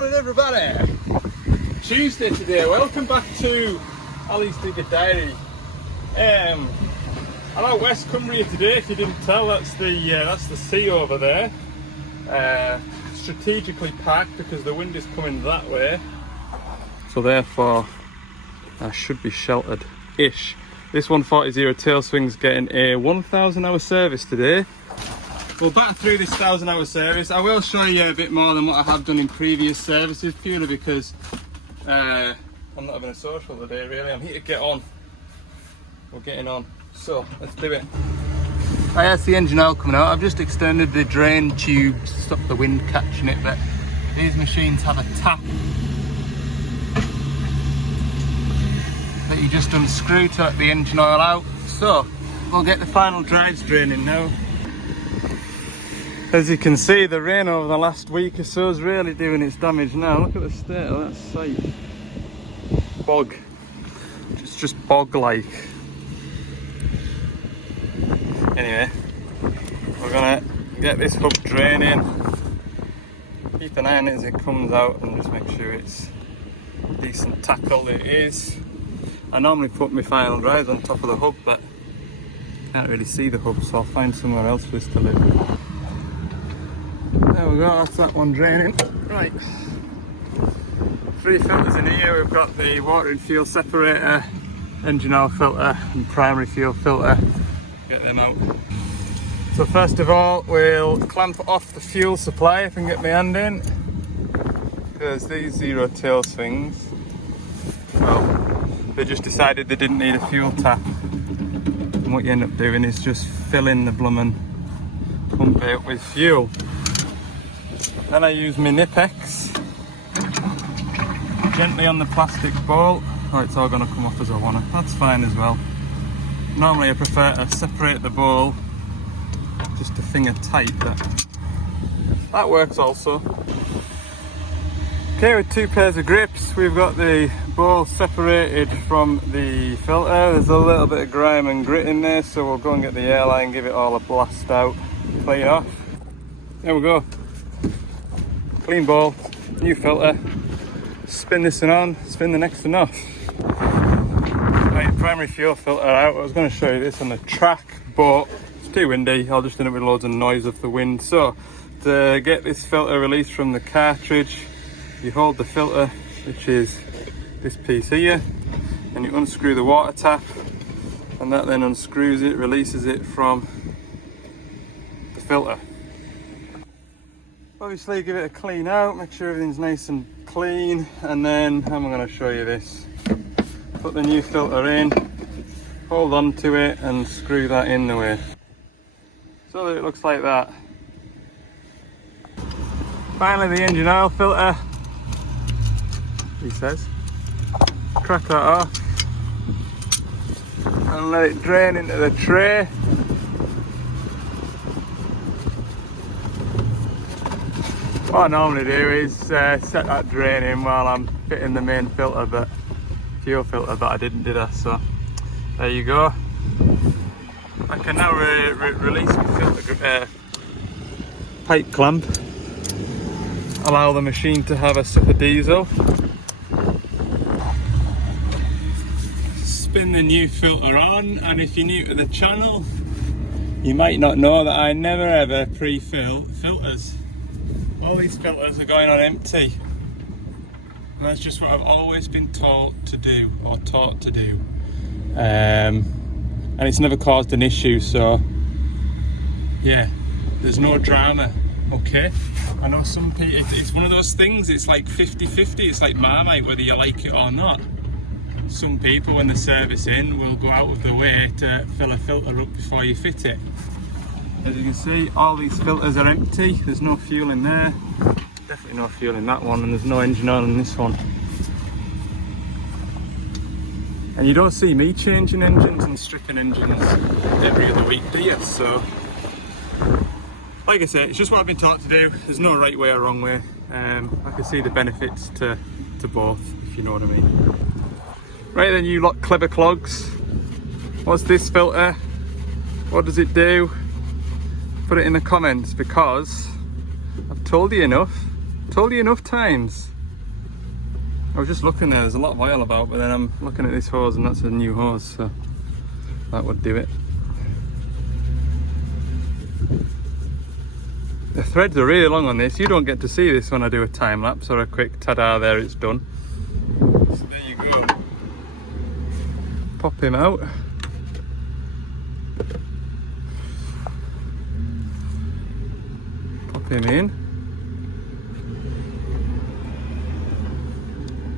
Morning everybody! Tuesday today, welcome back to Ali's Digger Diary. I'm out West Cumbria today, if you didn't tell. That's the sea over there. Strategically parked because the wind is coming that way. So therefore I should be sheltered-ish. This 140 tail swing's getting a 1,000 hour service today. We'll batter through this 1,000 hour service. I will show you a bit more than what I have done in previous services, purely because I'm not having a social today really. I'm here to get on. We're getting on. So let's do it. That's the engine oil coming out. I've just extended the drain tube to stop the wind catching it, but these machines have a tap that you just unscrew to let the engine oil out. So we'll get the final drives draining now. As you can see, the rain over the last week or so is really doing its damage now. Look at the state of that site. Bog. It's just bog-like. Anyway, we're gonna get this hub draining. Keep an eye on it as it comes out and just make sure it's decent tackle. It is. I normally put my final drives on top of the hub, but I can't really see the hub, so I'll find somewhere else for this to live. There we go, that's that one draining. Right, 3 filters in here. We've got the water and fuel separator, engine oil filter and primary fuel filter. Get them out. So first of all, we'll clamp off the fuel supply if I can get my hand in. Because these zero tail swings, well, they just decided they didn't need a fuel tap. And what you end up doing is just filling the bloomin' pump out with fuel. Then I use my Nipex gently on the plastic bolt. Oh, it's all going to come off as I want it. That's fine as well. Normally I prefer to separate the bowl just to finger tight, but that works also. Okay, with 2 pairs of grips, we've got the bowl separated from the filter. There's a little bit of grime and grit in there, so we'll go and get the airline, give it all a blast out, clean off. There we go. Clean bowl, new filter. Spin this one on, spin the next one off. Right, primary fuel filter out. I was going to show you this on the track, but it's too windy. I'll just end up with loads of noise off the wind. So to get this filter released from the cartridge, you hold the filter, which is this piece here, and you unscrew the water tap, and that then unscrews it, releases it from the filter. Obviously give it a clean out, make sure everything's nice and clean, and then I'm going to show you this. Put the new filter in, hold on to it and screw that in the way. So that it looks like that. Finally the engine oil filter, he says. Crack that off and let it drain into the tray. What I normally do is set that drain in while I'm fitting the main filter, fuel filter, but I didn't do that, so there you go. I can now release my filter pipe clamp, allow the machine to have a sip of diesel. Spin the new filter on, and if you're new to the channel, you might not know that I never ever pre-fill filters. All these filters are going on empty. And that's just what I've always been taught to do, or taught to do. And it's never caused an issue, so yeah, there's no drama, okay? I know some people, it's one of those things, it's like 50-50, it's like Marmite, whether you like it or not. Some people, when they service in, will go out of the way to fill a filter up before you fit it. As you can see, all these filters are empty. There's no fuel in there. Definitely no fuel in that one, and there's no engine oil in this one. And you don't see me changing engines and stripping engines every other week, do you? So, like I said, it's just what I've been taught to do. There's no right way or wrong way. I can see the benefits to both, if you know what I mean. Right then, you lot clever clogs. What's this filter? What does it do? Put it in the comments, because I've told you enough. Told you enough times. I was just looking there's a lot of oil about, but then I'm looking at this hose and that's a new hose, so that would do it. The threads are really long on this. You don't get to see this when I do a time lapse or a quick ta-da, there it's done. So there you go. Pop him out. Pop him in.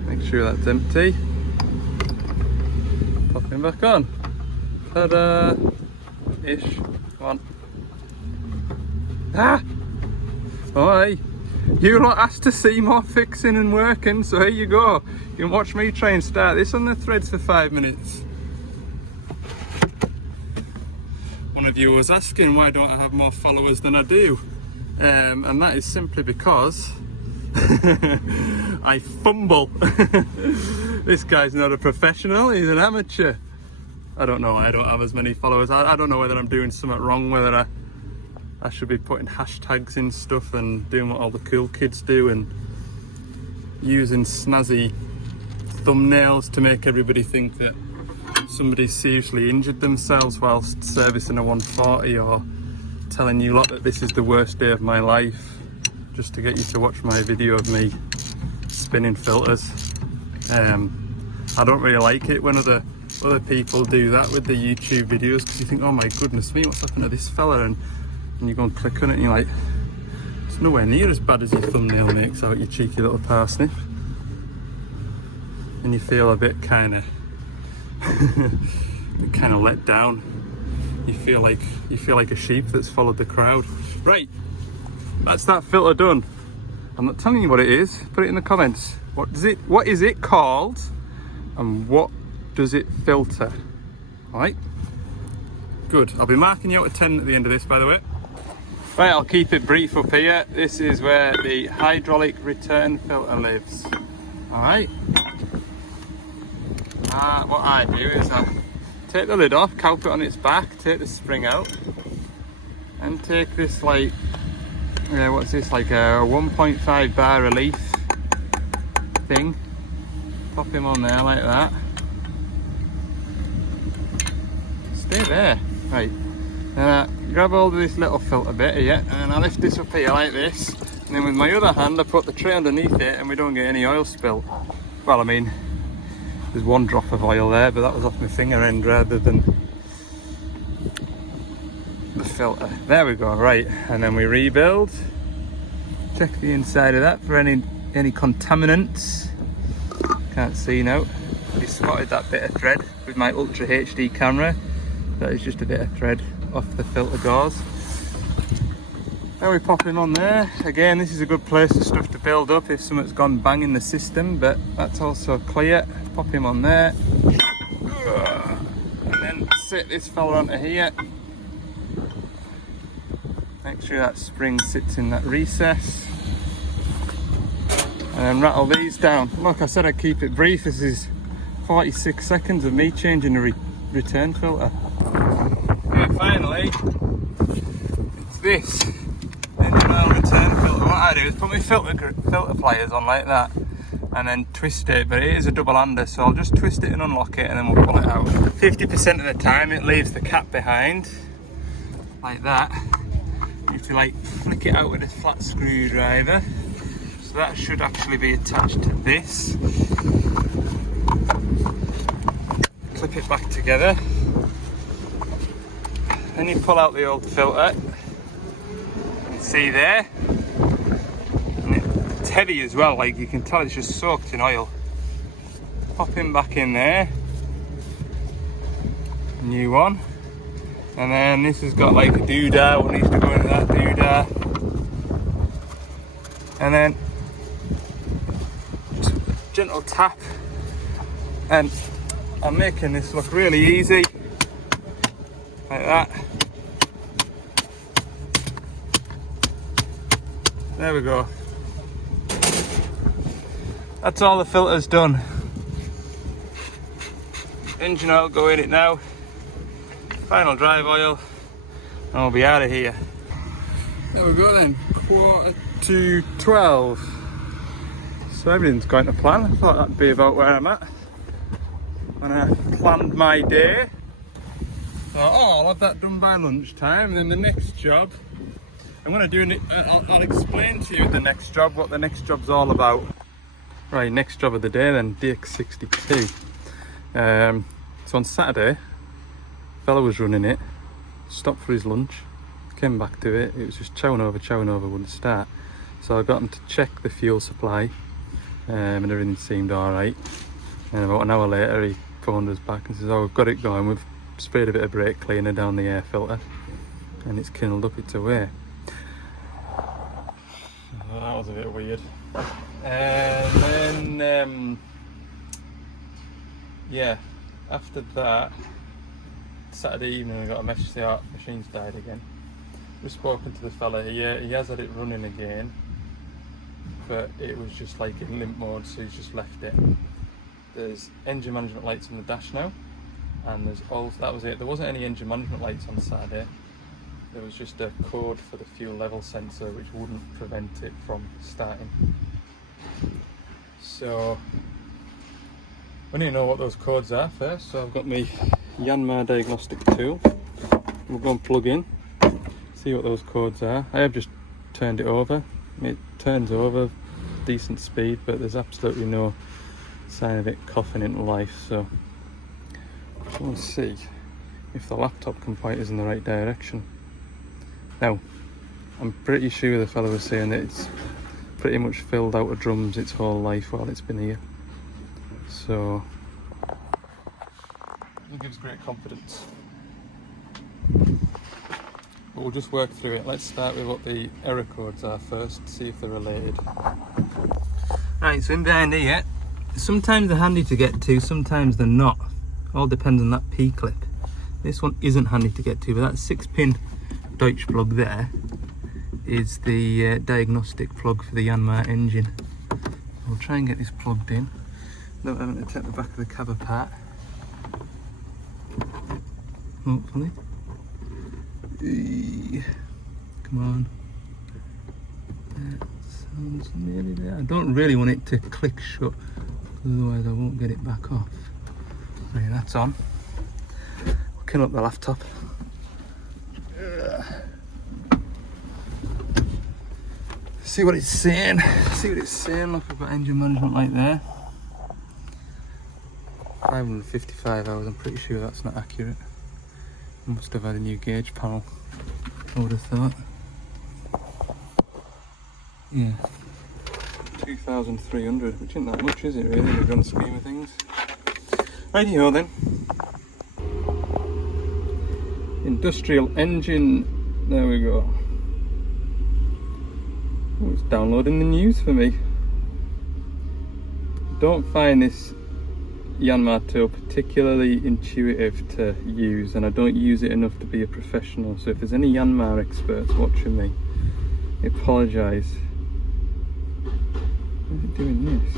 Make sure that's empty. Pop him back on. Ta-da! Ish. Come on. Ah! Oh, hey. You lot asked to see more fixing and working, so here you go. You can watch me try and start this on the threads for 5 minutes. One of you was asking why don't I have more followers than I do, and that is simply because I fumble. This guy's not a professional, he's an amateur. I don't know, I don't have as many followers. I don't know whether I'm doing something wrong, whether I should be putting hashtags in stuff and doing what all the cool kids do and using snazzy thumbnails to make everybody think that somebody's seriously injured themselves whilst servicing a 140, or telling you lot that this is the worst day of my life just to get you to watch my video of me spinning filters. I don't really like it when other people do that with the YouTube videos, because you think, oh my goodness me, what's happened to this fella, and you go and click on it and you're like, it's nowhere near as bad as your thumbnail makes out, you cheeky little parsnip. And you feel a bit kind of let down. You feel like a sheep that's followed the crowd. Right, that's that filter done. I'm not telling you what it is. Put it in the comments. What is it called, and what does it filter? All right. Good. I'll be marking you out of 10 at the end of this, by the way. Right, I'll keep it brief up here. This is where the hydraulic return filter lives. All right. What I do is I take the lid off, cowp it on its back, take the spring out, and take this, like, what's this, like a 1.5 bar relief thing. Pop him on there like that. Stay there. Right. Grab hold of this little filter bit here, and I lift this up here like this, and then with my other hand I put the tray underneath it and we don't get any oil spill. Well, I mean, there's one drop of oil there, but that was off my finger end rather than the filter. There we go. Right, and then we rebuild. Check the inside of that for any contaminants. Can't see now. I spotted that bit of thread with my Ultra HD camera. That is just a bit of thread off the filter gauze. Now we pop him on there. Again, this is a good place for stuff to build up if something's gone bang in the system, but that's also clear. Pop him on there. And then sit this fella onto here. Make sure that spring sits in that recess. And then rattle these down. Look, I said I'd keep it brief. This is 46 seconds of me changing the return filter. Okay, finally, it's this engine oil return filter. What I do is put my filter pliers on like that and then twist it, but it is a double hander, so I'll just twist it and unlock it and then we'll pull it out. 50% of the time it leaves the cap behind, like that. You have to like flick it out with a flat screwdriver. So that should actually be attached to this. Clip it back together. Then you pull out the old filter. See there? And it's heavy as well, like you can tell it's just soaked in oil. Pop him back in there. New one. And then this has got like a doodah, what needs to go into that doodah. And then just a gentle tap. And I'm making this look really easy. Like that. There we go. That's all the filters done. Engine oil, go in it now. Final drive oil, and we'll be out of here. There we go then, 11:45. So everything's going to plan. I thought that'd be about where I'm at when I planned my day. Thought, oh, I'll have that done by lunchtime, and then the next job, I'm going to do. I'll explain to you the next job, what the next job's all about. Right, next job of the day then, DX62. So on Saturday, a fella was running it, stopped for his lunch, came back to it. It was just chowing over, wouldn't start. So I got him to check the fuel supply, and everything seemed alright. And about an hour later he phoned us back and says, oh, we've got it going, we've sprayed a bit of brake cleaner down the air filter and it's kindled up, it's away. So that was a bit weird. And then yeah, after that, Saturday evening I got a message saying the machine's died again. We've spoken to the fella, he has had it running again, but it was just like in limp mode, so he's just left it. There's engine management lights on the dash now, and there's also, that was it. There wasn't any engine management lights on Saturday. There was just a code for the fuel level sensor which wouldn't prevent it from starting. So we need to know what those codes are first. So I've got my Yanmar diagnostic tool. We'll go and plug in, see what those codes are. I have just turned it over. It turns over decent speed, but there's absolutely no sign of it coughing into life. So we'll see if the laptop can point us in the right direction. Now, I'm pretty sure the fellow was saying that it's pretty much filled out of drums its whole life while it's been here. So it gives great confidence. But we'll just work through it. Let's start with what the error codes are first, see if they're related. Right, so in behind here, sometimes they're handy to get to, sometimes they're not. All depends on that P-clip. This one isn't handy to get to, but that 6-pin Deutsch plug there is the diagnostic plug for the Yanmar engine. We'll try and get this plugged in without having to take the back of the cab apart. Hopefully. Come on. That sounds nearly there. I don't really want it to click shut, otherwise I won't get it back off. Right, that's on. We'll kill up the laptop. See what it's saying. Look, I've got engine management light there. 555 hours, I'm pretty sure that's not accurate. Must have had a new gauge panel, I would have thought. Yeah. 2,300, which isn't that much, is it really, in the grand scheme of things? Rightio then. Industrial engine, there we go. Oh, it's downloading the news for me. Don't find this Yanmar tool particularly intuitive to use, and I don't use it enough to be a professional, so if there's any Yanmar experts watching me, I apologise. Why is it doing this?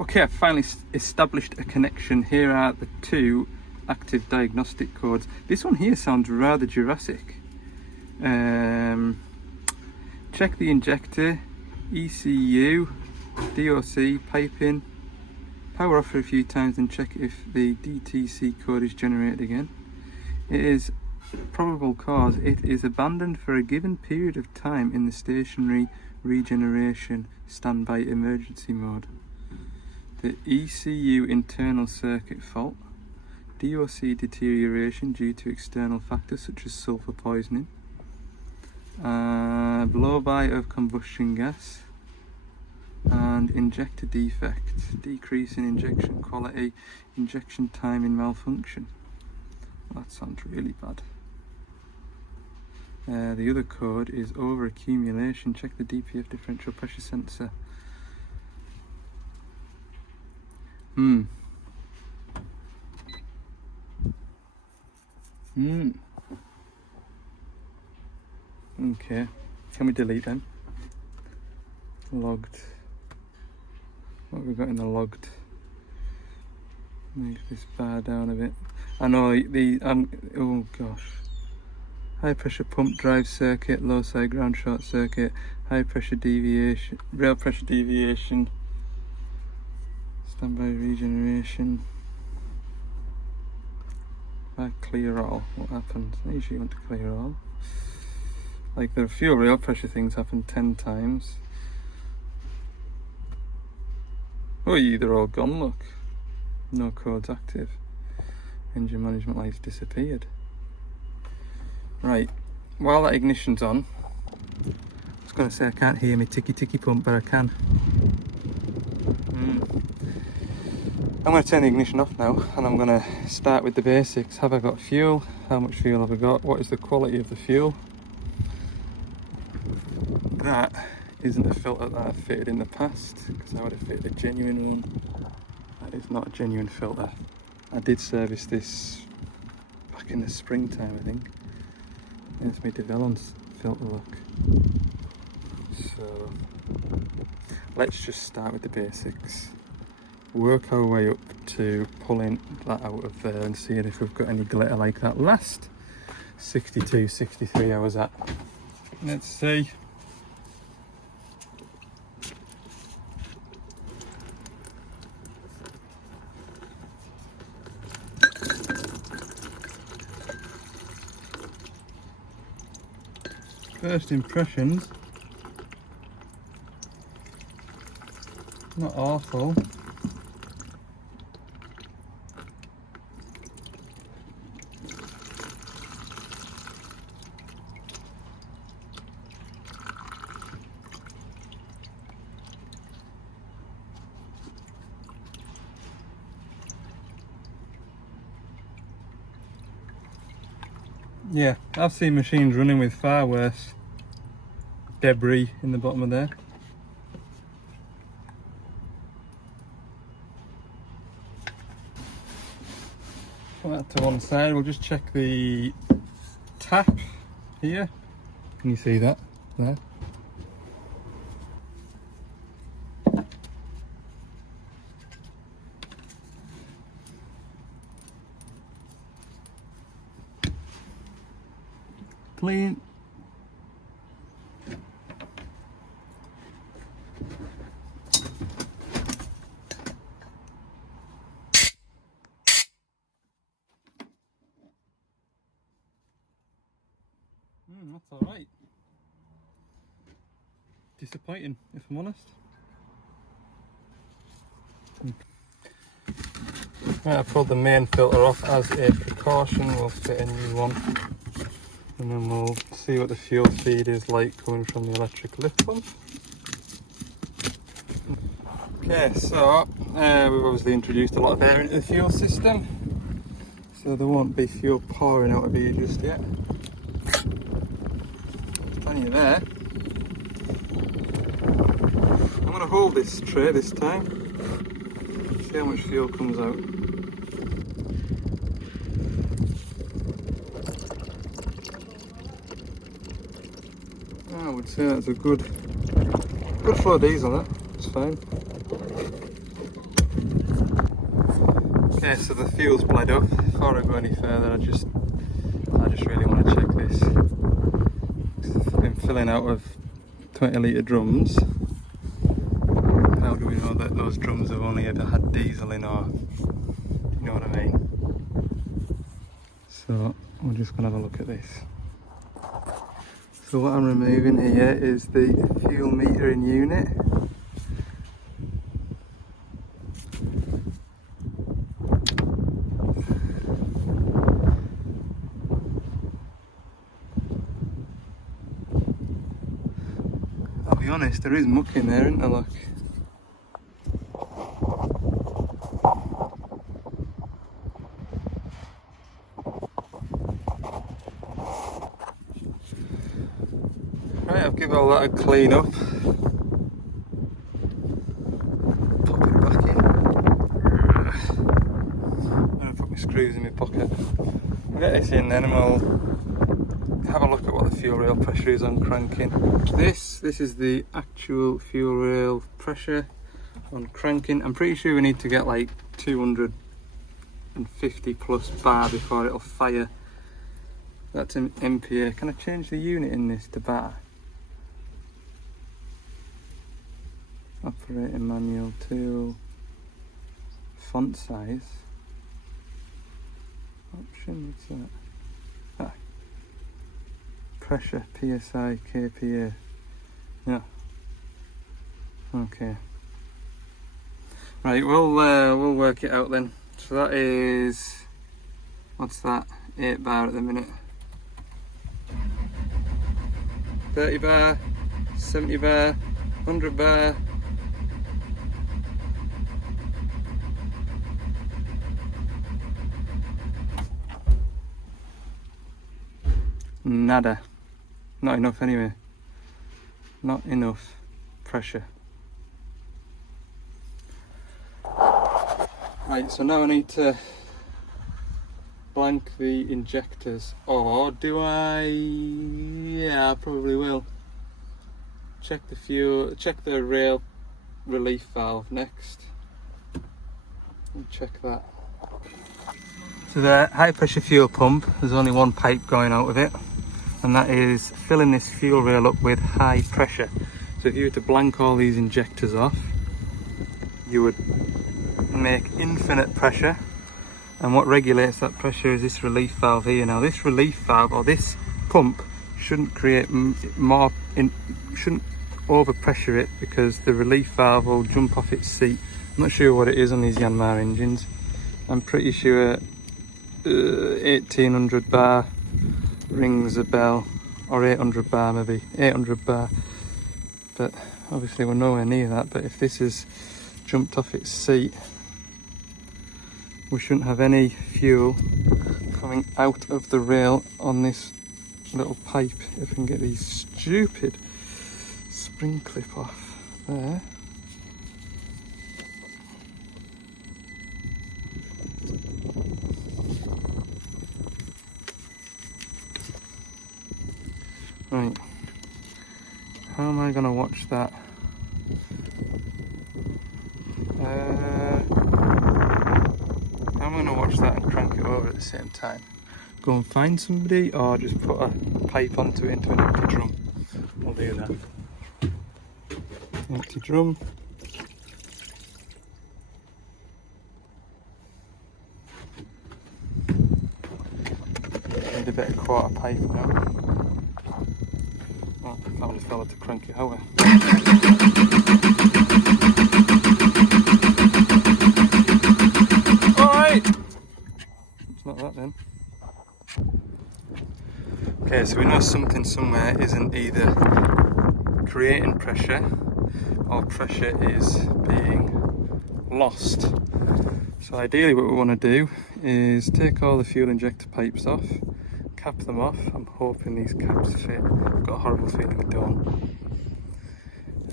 Okay, I've finally established a connection. Here are the two active diagnostic codes. This one here sounds rather Jurassic. Check the injector, ECU, DOC, piping, power off for a few times and check if the DTC code is generated again. It is probable cause. It is abandoned for a given period of time in the stationary regeneration standby emergency mode. The ECU internal circuit fault, DOC deterioration due to external factors such as sulfur poisoning, blow-by of combustion gas, and injector defect, decrease in injection quality, injection timing malfunction. Well, that sounds really bad. The other code is over accumulation. Check the DPF differential pressure sensor. Okay, can we delete them? Logged. What have we got in the logged? Make this bar down a bit. I know the oh gosh. high pressure pump drive circuit, low side ground short circuit, high pressure deviation, rail pressure deviation, standby regeneration. If I clear all, what happens? I usually want to clear all. Like the fuel rail pressure things happen 10 times. Oh, they're all gone, look. No codes active. Engine management lights disappeared. Right, while that ignition's on, I was going to say I can't hear my ticky pump, but I can. I'm going to turn the ignition off now, and I'm going to start with the basics. Have I got fuel? How much fuel have I got? What is the quality of the fuel? That isn't a filter that I've fitted in the past, because I would have fitted a genuine one. That is not a genuine filter. I did service this back in the springtime, I think. It's my Devellon's filter, look. So let's just start with the basics. Work our way up to pulling that out of there and seeing if we've got any glitter like that last 62, 63 hours at. Let's see. First impressions, not awful. Yeah, I've seen machines running with far worse debris in the bottom of there. Put that to one side. We'll just check the tap here. Can you see that there? Clean. That's alright. Disappointing, if I'm honest. Right, I pulled the main filter off as a precaution. We'll fit a new one, and then we'll see what the fuel feed is like coming from the electric lift pump. Okay, so we've obviously introduced a lot of air into the fuel system, so there won't be fuel pouring out of here just yet. There's plenty of air. I'm going to hold this tray this time, see how much fuel comes out. I would say that's a good flow of diesel, that's fine. Okay, so the fuel's bled up. Before I go any further, I just really want to check this. I've been filling out of 20 litre drums. How do we know that those drums have only ever had diesel in, or you know what I mean? So we're just going to have a look at this. So what I'm removing here is the fuel metering unit. I'll be honest, there is muck in there, isn't there, look? Right, I'll give all that a clean up. Pop it back in. I'm going to put my screws in my pocket. We'll get this in then and we'll have a look at what the fuel rail pressure is on cranking. This is the actual fuel rail pressure on cranking. I'm pretty sure we need to get like 250 plus bar before it'll fire That's an MPa. Can I change the unit in this to bar? Operating manual tool. Font size. Option, what's that? Ah. Pressure, PSI, kPa. Yeah. Okay. Right, we'll work it out then. So that is, what's that? 8 bar at the minute. 30 bar, 70 bar, 100 bar. Nada. Not enough anyway. Not enough pressure. Right, so now I need to blank the injectors, or do I? Yeah, I probably will. Check the fuel, check the rail relief valve next. And check that. So the high pressure fuel pump, there's only one pipe going out of it, and that is filling this fuel rail up with high pressure. So if you were to blank all these injectors off, you would make infinite pressure, and what regulates that pressure is this relief valve here. Now this relief valve, or this pump, shouldn't create shouldn't overpressure it, because the relief valve will jump off its seat. I'm not sure what it is on these Yanmar engines. I'm pretty sure 1800 bar rings a bell, or 800 bar maybe, 800 bar, but obviously we're nowhere near that. But if this has jumped off its seat, we shouldn't have any fuel coming out of the rail on this little pipe. If we can get these stupid spring clip off there. Right, how am I going to watch that? I'm going to watch that and crank it over at the same time. Go and find somebody, or just put a pipe onto it into an empty drum. We'll do that. Empty drum. Need a bit of quarter pipe now. Oh, I found a fella to crank it over. Alright! It's not that then. Okay, so we know something somewhere isn't either creating pressure, or pressure is being lost. So ideally what we want to do is take all the fuel injector pipes off, cap them off. I'm hoping these caps fit. I've got a horrible feeling they don't.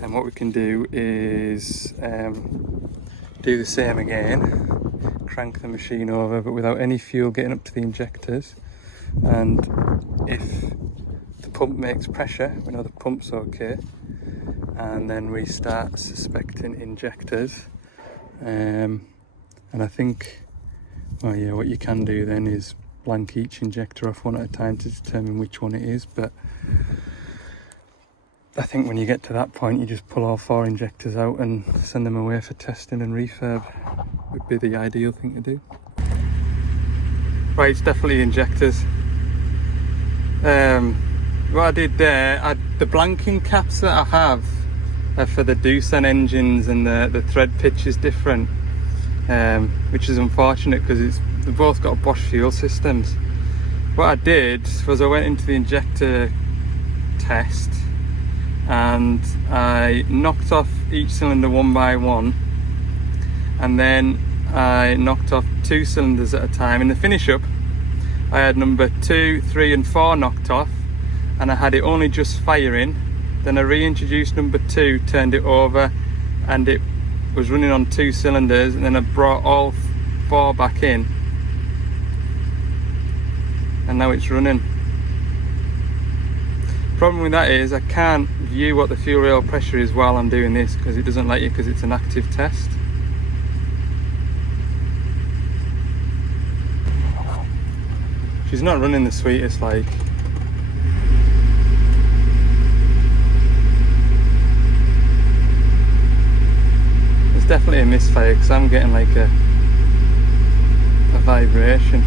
And what we can do is do the same again, crank the machine over, but without any fuel getting up to the injectors. And if the pump makes pressure, we know the pump's okay, and then we start suspecting injectors. And I think, well, yeah, what you can do then is blank each injector off one at a time to determine which one it is. But I think when you get to that point, you just pull all 4 injectors out and send them away for testing and refurb. Would be the ideal thing to do. Right, it's definitely injectors. What I did there, the blanking caps that I have are for the Doosan engines, and the thread pitch is different, which is unfortunate because they've both got Bosch fuel systems. What I did was I went into the injector test and I knocked off each cylinder one by one, and then I knocked off 2 cylinders at a time. In the finish up, I had number 2, 3 and 4 knocked off, and I had it only just firing. Then I reintroduced number 2, turned it over, and it was running on 2 cylinders, and then I brought all 4 back in, and now it's running. Problem with that is I can't view what the fuel rail pressure is while I'm doing this, because it doesn't let you, because it's an active test. She's not running the sweetest, like. There's definitely a misfire because I'm getting like a vibration.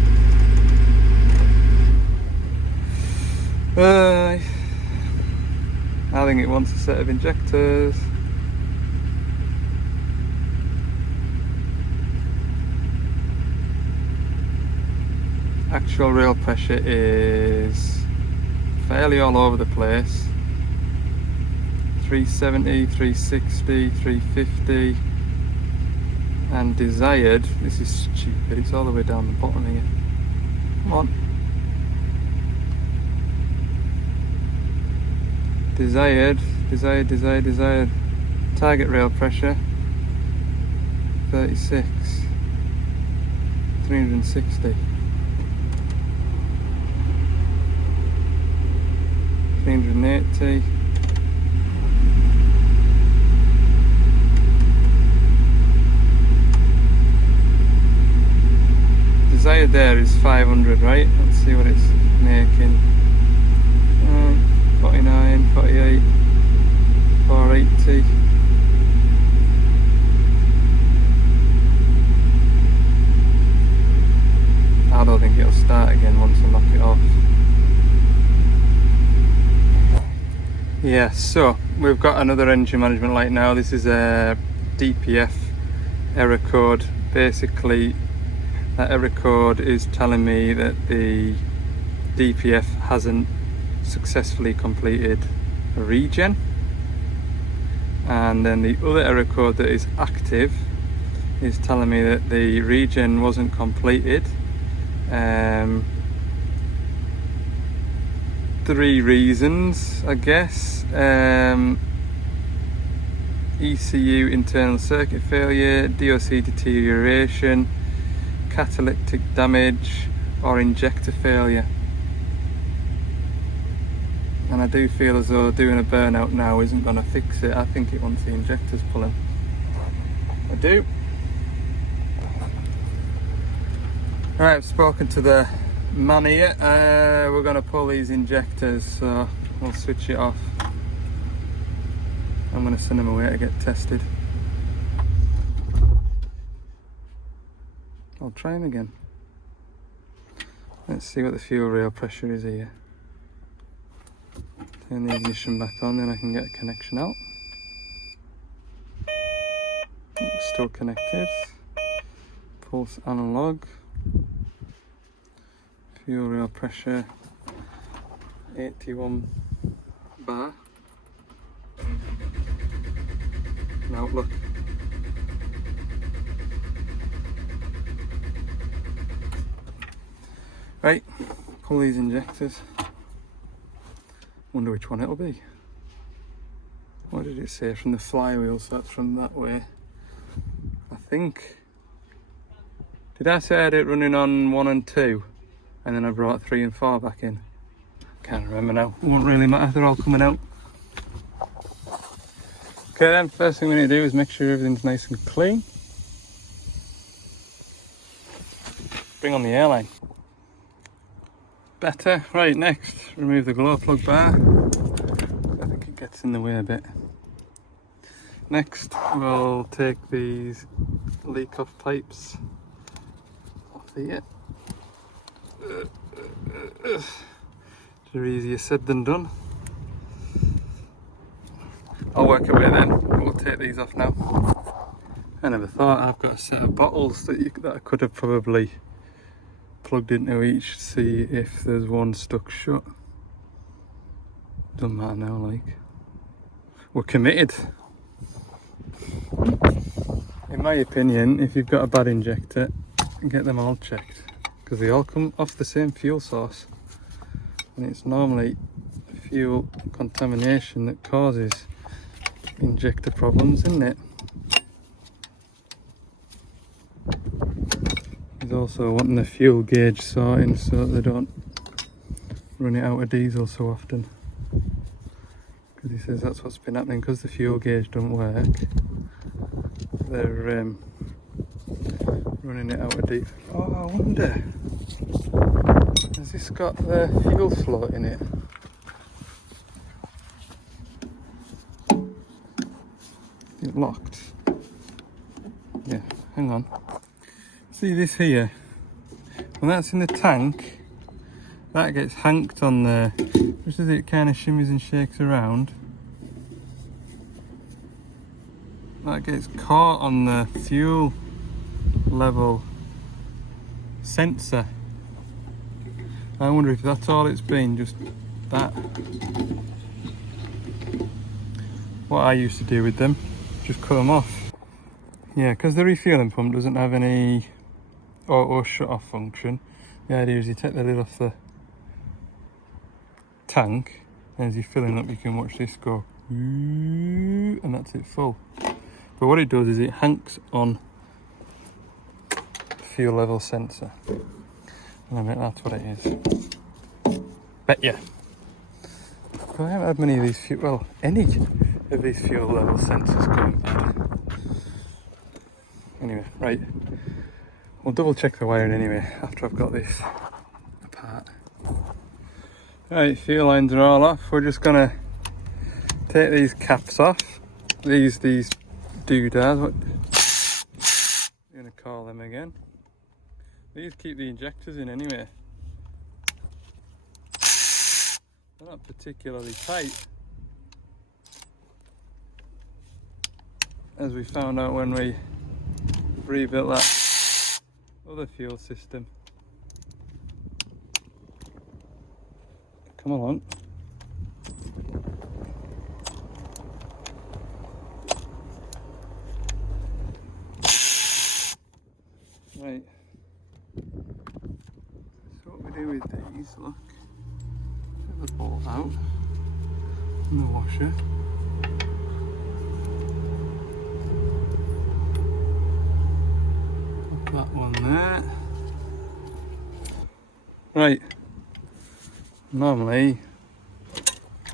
I think it wants a set of injectors. Actual rail pressure is fairly all over the place. 370, 360, 350, and desired, this is stupid, it's all the way down the bottom here. Come on. Desired. Target rail pressure 36, 360. 380. Desired there is 500, right? Let's see what it's making. 49, 48, 480. I don't think it'll start again once I knock it off. Yeah, so we've got another engine management light now. This is a DPF error code. Basically, that error code is telling me that the DPF hasn't successfully completed a regen, and then the other error code that is active is telling me that the regen wasn't completed. 3 reasons, I guess. ECU internal circuit failure, DOC deterioration, catalytic damage, or injector failure. And I do feel as though doing a burnout now isn't going to fix it. I think it wants the injectors pulling. I do. Alright, I've spoken to the man here. We're going to pull these injectors, so we'll switch it off. I'm going to send them away to get tested. I'll try them again. Let's see what the fuel rail pressure is here. Turn the ignition back on, then I can get a connection out. Still connected. Pulse analog. Fuel rail pressure 81 bar. And outlook. Right, pull these injectors. Wonder which one it'll be. What did it say? From the flywheel, so that's from that way. I think. Did I say I had it running on 1 and 2? And then I brought 3 and 4 back in? Can't remember now. Won't really matter, they're all coming out. Okay then, first thing we need to do is make sure everything's nice and clean. Bring on the airline. Better. Right, next, remove the glow plug bar. I think it gets in the way a bit. Next, we'll take these leak off pipes off here. They're easier said than done. I'll work away then. We'll take these off now. I never thought I've got a set of bottles that I could have probably plugged into each to see if there's one stuck shut. Doesn't matter now, like. We're committed. In my opinion, if you've got a bad injector, get them all checked, because they all come off the same fuel source, and it's normally fuel contamination that causes injector problems, isn't it? He's also wanting the fuel gauge sorting so that they don't run it out of diesel so often, because he says that's what's been happening, because the fuel gauge don't work. They're running it out of diesel. Oh, I wonder, there's Has this got the fuel float in it? Is it locked? Yeah, hang on. See this here? When that's in the tank, that gets hanked on there. Just as it kind of shimmies and shakes around, that gets caught on the fuel level sensor. I wonder if that's all it's been, just that. What I used to do with them, just cut them off. Yeah, because the refueling pump doesn't have any auto shut off function. The idea is you take the lid off the tank, and as you're filling up you can watch this go, and that's it full. But what it does is it hanks on the fuel level sensor. And I bet that's what it is. Bet ya. I haven't had many of these any of these fuel level sensors going bad. Anyway, right. We'll double check the wiring anyway after I've got this apart. Right, fuel lines are all off. We're just gonna take these caps off. These doodads, what I'm gonna call them again. These keep the injectors in anyway. They're not particularly tight, as we found out when we rebuilt that other fuel system. Come along. Right. So what we do with these, look, take the bolt out and the washer. Put that one there. Right. Normally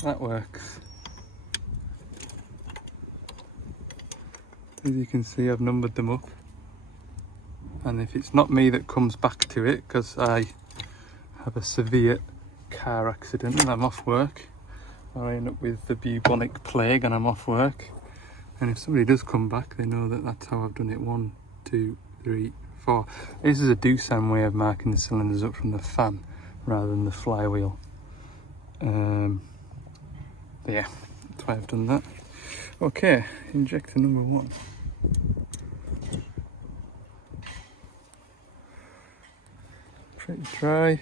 that works. As you can see, I've numbered them up. And if it's not me that comes back to it, because I have a severe car accident and I'm off work, or I end up with the bubonic plague and I'm off work, and if somebody does come back, they know that that's how I've done it. 1, 2, 3, 4. This is a Doosan way of marking the cylinders up from the fan rather than the flywheel. Yeah, that's why I've done that. Okay, injector number 1. Pretty dry.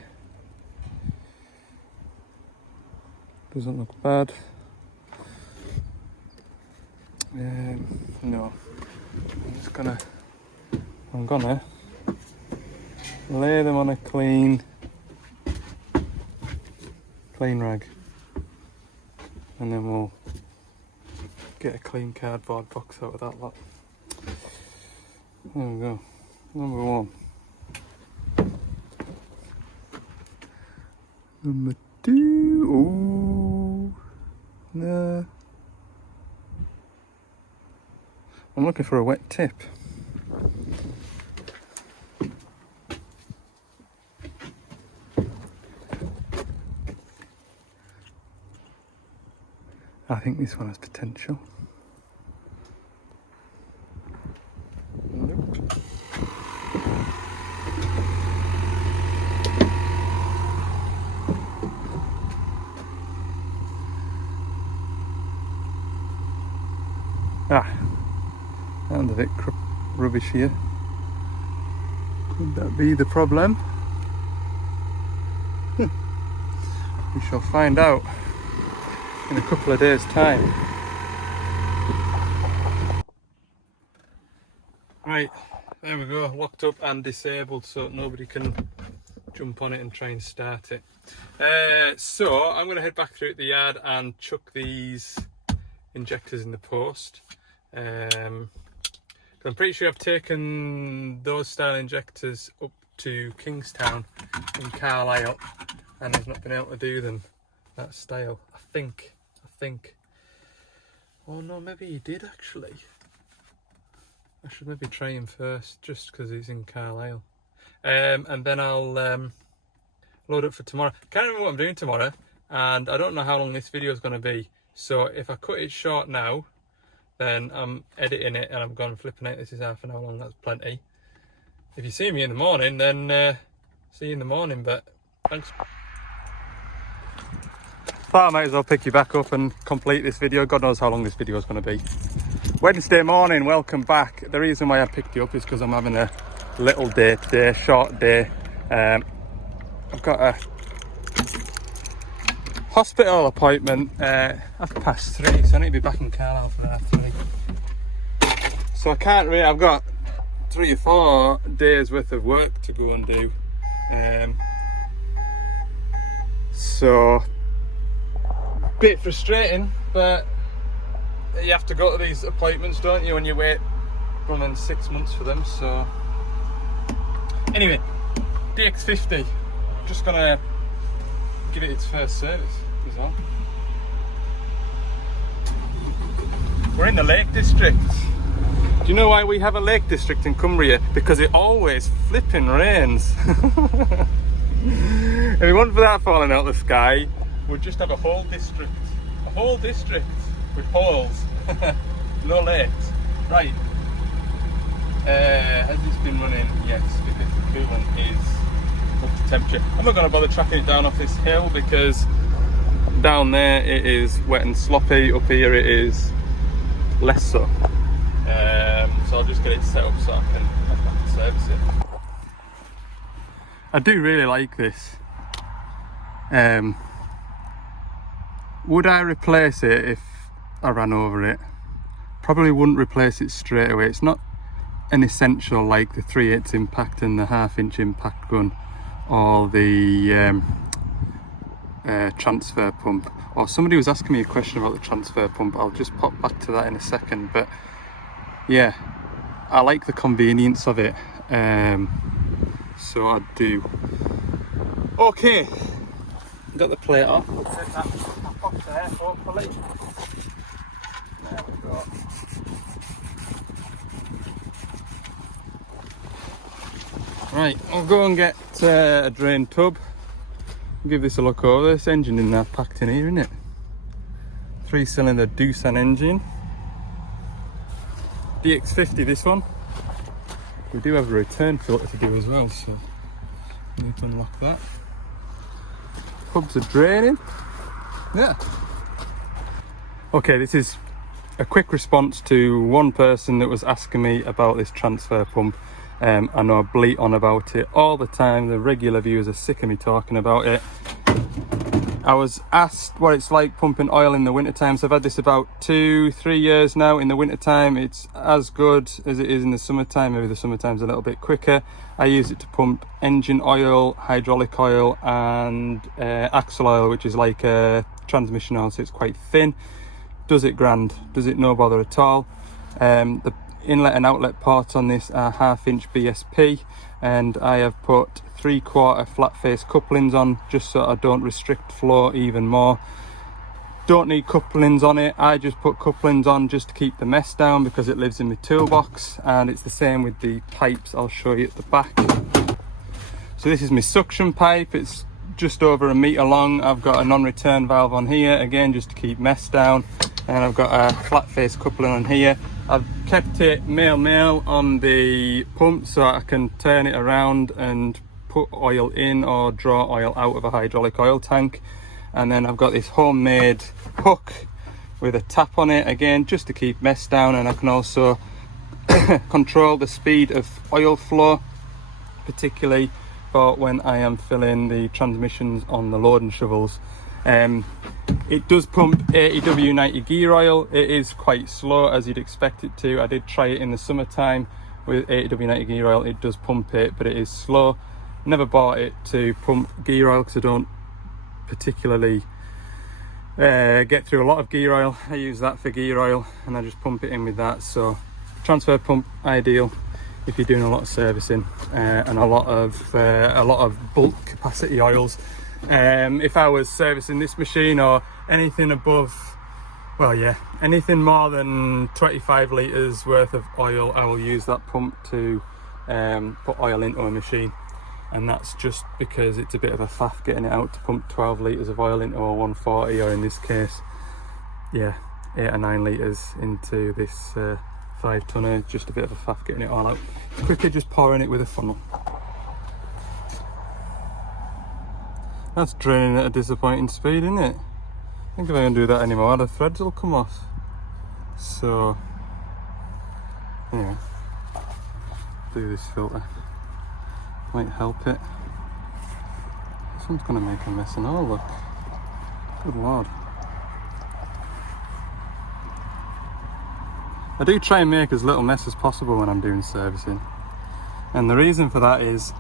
Doesn't look bad. No, I'm gonna lay them on a clean rag, and then we'll get a clean cardboard box out of that lot. There we go. Number 1. Number 2. Oh no. I'm looking for a wet tip. I think this one has potential. Nope. And a bit rubbish here. Could that be the problem? We shall find out in a couple of days' time. Right, there we go, locked up and disabled so nobody can jump on it and try and start it. So I'm going to head back through the yard and chuck these injectors in the post. I'm pretty sure I've taken those style injectors up to Kingstown in Carlisle and I've not been able to do them that style. I think. Oh no, maybe he did actually. I should maybe try him first, just because he's in Carlisle. And then I'll load up for tomorrow. Can't remember what I'm doing tomorrow, and I don't know how long this video is going to be. So if I cut it short now, then I'm editing it and I'm going flipping it. This is half an hour long, that's plenty. If you see me in the morning, then see you in the morning, but thanks. Thought I might as well pick you back up and complete this video. God knows how long this video is going to be. Wednesday morning, welcome back. The reason why I picked you up is because I'm having a little day today, short day. I've got a hospital appointment at 3:30, so I need to be back in Carlisle for 3:30. So I can't really, I've got 3 or 4 days worth of work to go and do. So, bit frustrating, but you have to go to these appointments, don't you, when you wait running 6 months for them. So anyway, DX50, just gonna give it its first service as well. We're in the Lake District. Do you know why we have a Lake District in Cumbria? Because it always flipping rains. If it wasn't for that falling out of the sky, we'd just have a whole district with holes. No lakes. Right. Has this been running? Yes, because the coolant is up to temperature. I'm not going to bother tracking it down off this hill because down there it is wet and sloppy. Up here it is less so. So I'll just get it set up so I can service it. I do really like this. Would I replace it if I ran over it? Probably wouldn't replace it straight away. It's not an essential like the 3/8 impact and the 1/2 inch impact gun or the transfer pump. Or somebody was asking me a question about the transfer pump. I'll just pop back to that in a second. But yeah, I like the convenience of it. So I do. Okay, got the plate off. We'll take that top off there, hopefully. There we go. Right, I'll go and get a drain tub. Give this a look over. This engine in there packed in here, isn't it? 3-cylinder Doosan engine. DX50 this one. We do have a return filter to do as well, so I need to unlock that. Hubs are draining. Yeah. Okay, this is a quick response to one person that was asking me about this transfer pump. I know I bleat on about it all the time. The regular viewers are sick of me talking about it. I was asked what it's like pumping oil in the winter time. So I've had this about 2-3 years now. In the winter time it's as good as it is in the summertime. Maybe the summertime's a little bit quicker. I use it to pump engine oil, hydraulic oil and axle oil, which is like a transmission oil, so it's quite thin. Does it grand, does it no bother at all. The inlet and outlet ports on this are 1/2 inch BSP, and I have put 3/4 flat face couplings on just so I don't restrict flow even more. Don't need couplings on it. I just put couplings on just to keep the mess down because it lives in my toolbox, and it's the same with the pipes. I'll show you at the back. So this is my suction pipe. It's just over 1 meter long. I've got a non-return valve on here again just to keep mess down, and I've got a flat face coupling on here. I've kept it male on the pump so I can turn it around and put oil in or draw oil out of a hydraulic oil tank. And then I've got this homemade hook with a tap on it again just to keep mess down, and I can also control the speed of oil flow, particularly for when I am filling the transmissions on the loading shovels. It does pump 80W90 gear oil. It is quite slow as you'd expect it to. I did try it in the summertime with 80W90 gear oil. It does pump it, but it is slow. Never bought it to pump gear oil because I don't particularly get through a lot of gear oil. I use that for gear oil and I just pump it in with that. So transfer pump ideal if you're doing a lot of servicing and a lot of bulk capacity oils. If I was servicing this machine or anything above, well, yeah, anything more than 25 litres worth of oil, I will use that pump to put oil into a machine. and that's just because it's a bit of a faff getting it out to pump 12 litres of oil into a 140, or in this case, yeah, 8 or 9 litres into this 5 tonner. Just a bit of a faff getting it all out. Quicker just pouring it with a funnel. That's draining at a disappointing speed, isn't it? I think if I can do that anymore, the threads will come off. So, anyway, do this filter. Might help it. This one's going to make a mess and all, look. Good lord. I do try and make as little mess as possible when I'm doing servicing. And the reason for that is,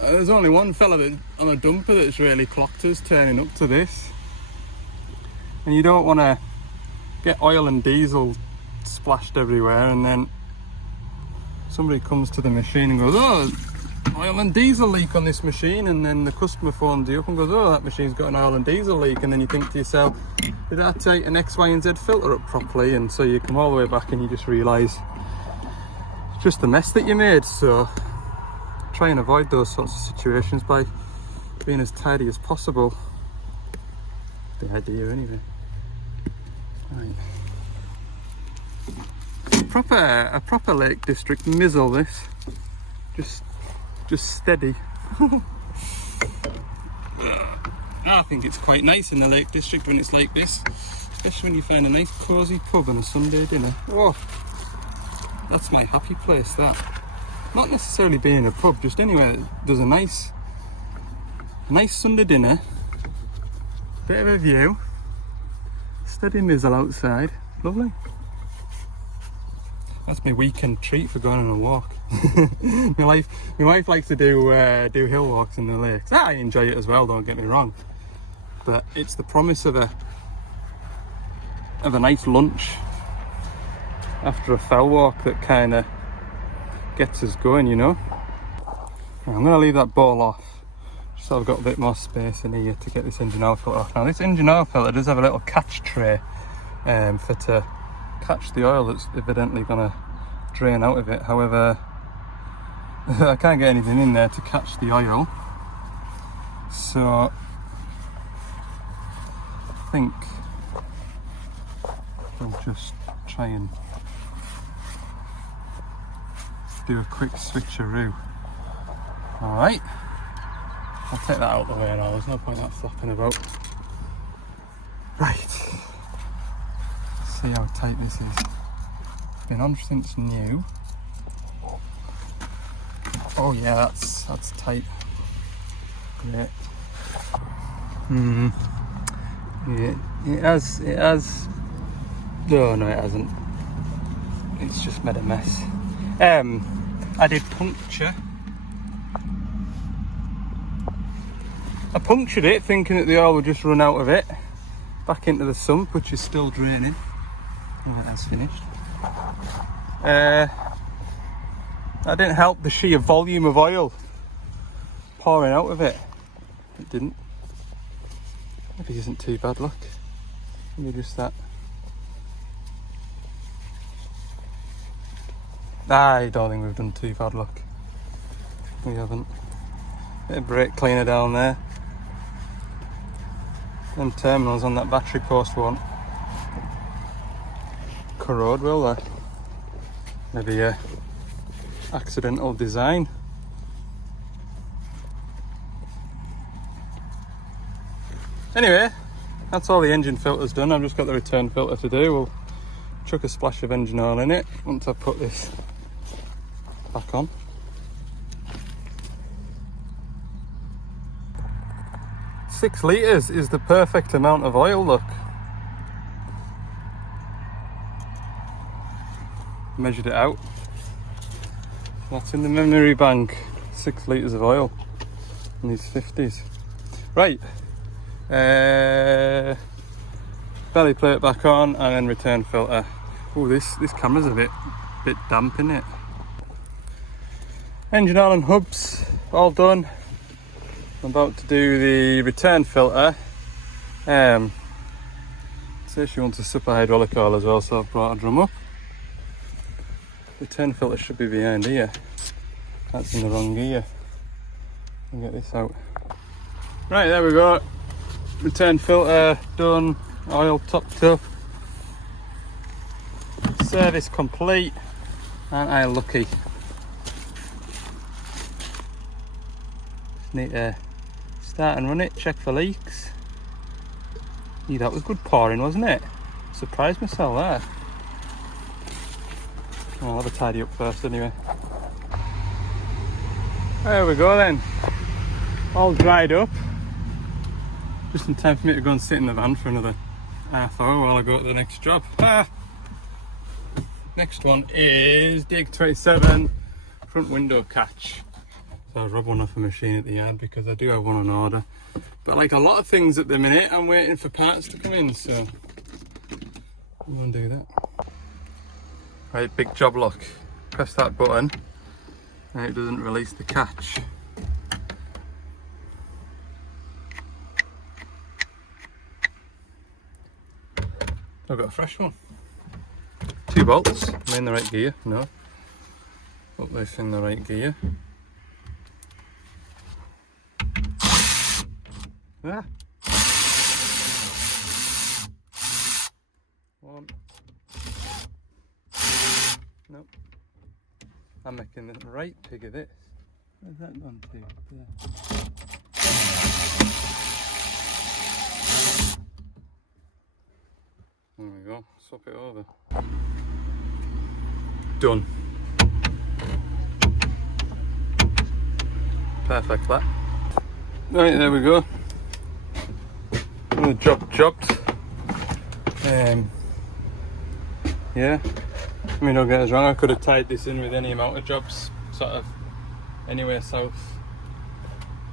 there's only one fella that, on a dumper that's really clocked us turning up to this. And you don't want to get oil and diesel splashed everywhere, and then somebody comes to the machine and goes, oh, oil and diesel leak on this machine, and then the customer phones you up and goes, oh, that machine's got an oil and diesel leak, and then you think to yourself, did I take an X, Y and Z filter up properly? And so you come all the way back and you just realise it's just the mess that you made. So try and avoid those sorts of situations by being as tidy as possible. The idea anyway. Right. A proper Lake District mizzle this. Just steady. I think it's quite nice in the Lake District when it's like this, especially when you find a nice cosy pub and a Sunday dinner. Oh, that's my happy place, that. Not necessarily being in a pub, just anywhere there's a nice Sunday dinner, bit of a view, steady mizzle outside, lovely. That's my weekend treat for going on a walk. my wife likes to do hill walks in the lakes. I enjoy it as well, don't get me wrong. But it's the promise of a nice lunch after a fell walk that kind of gets us going, you know. I'm going to leave that bowl off, just so I've got a bit more space in here to get this engine oil filter off. Now this engine oil filter does have a little catch tray to catch the oil that's evidently going to drain out of it. However, I can't get anything in there to catch the oil, so I think we'll just try and do a quick switcheroo. Alright, I'll take that out of the way now, there's no point in that flopping about. Right, let's see how tight this is. Been on since new. Oh yeah, that's tight. Great. Yeah, it has. Oh no, it hasn't. It's just made a mess. I did puncture. I punctured it thinking that the oil would just run out of it back into the sump, which is still draining. Oh, that's finished. That didn't help the sheer volume of oil pouring out of it. It didn't. Maybe it isn't too bad, look. Maybe just that. I don't think we've done too bad, look. We haven't. Bit of brake cleaner down there. Them terminals on that battery post won't corrode, will they? Maybe a accidental design. Anyway, that's all the engine filter's done. I've just got the return filter to do. We'll chuck a splash of engine oil in it once I put this back on. Six litres is the perfect amount of oil, look. Measured it out. That's in the memory bank. 6 litres of oil in these 50s. Right. Belly plate back on and then return filter. Oh, this camera's a bit damp, isn't it? Engine oil and hubs all done. I'm about to do the return filter. Say she wants a super hydraulic oil as well, so I've brought a drum up. Return filter should be behind here. That's in the wrong gear. I'll get this out. Right, there we go. Return filter done, oil topped up. Service complete. Aren't I lucky? Just need to start and run it, check for leaks. Yeah, that was good pouring, wasn't it? Surprised myself there. I'll have a tidy up first anyway. There we go then. All dried up. Just in time for me to go and sit in the van for another half hour while I go to the next job. Next one is DX67 front window catch. So I robbed one off a machine at the yard because I do have one on order. But like a lot of things at the minute, I'm waiting for parts to come in, so I'm gonna do that. Right, big job lock. Press that button and it doesn't release the catch. I've got a fresh one. 2 bolts. Am I in the right gear? No. Put this in the right gear. Ah. 1. Nope. I'm making the right pig of this. Where's that gone to? There. There we go. Swap it over. Done. Perfect that. Right, there we go. Another job chopped. Yeah. I mean, don't get us wrong, I could have tied this in with any amount of jobs, sort of anywhere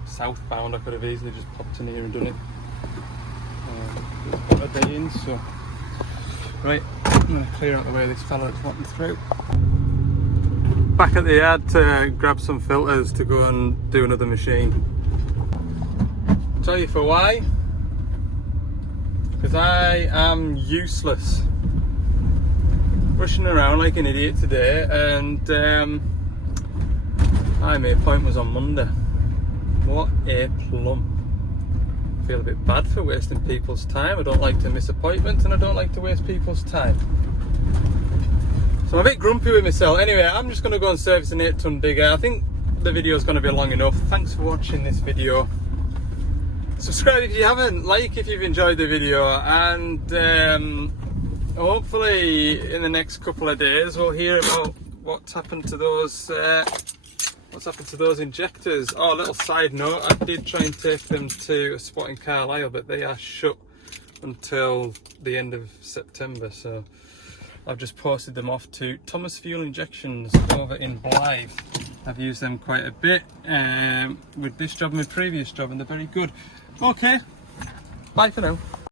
southbound. I could have easily just popped in here and done it. Just put a day in, so. Right, I'm going to clear out the way this fella that's wanting through. Back at the yard to grab some filters to go and do another machine. I'll tell you for why. Because I am useless. Rushing around like an idiot today, and my appointment was on Monday. What a plum. I feel a bit bad for wasting people's time. I don't like to miss appointments and I don't like to waste people's time. So I'm a bit grumpy with myself. Anyway, I'm just going to go and service an 8-ton digger. I think the video is going to be long enough. Thanks for watching this video. Subscribe if you haven't, like if you've enjoyed the video, and hopefully in the next couple of days we'll hear about what's happened to those injectors. Oh, a little side note, I did try and take them to a spot in Carlisle, but they are shut until the end of September, so I've just posted them off to Thomas Fuel Injections over in Blythe. I've used them quite a bit with this job and my previous job, and they're very good. Okay, bye for now.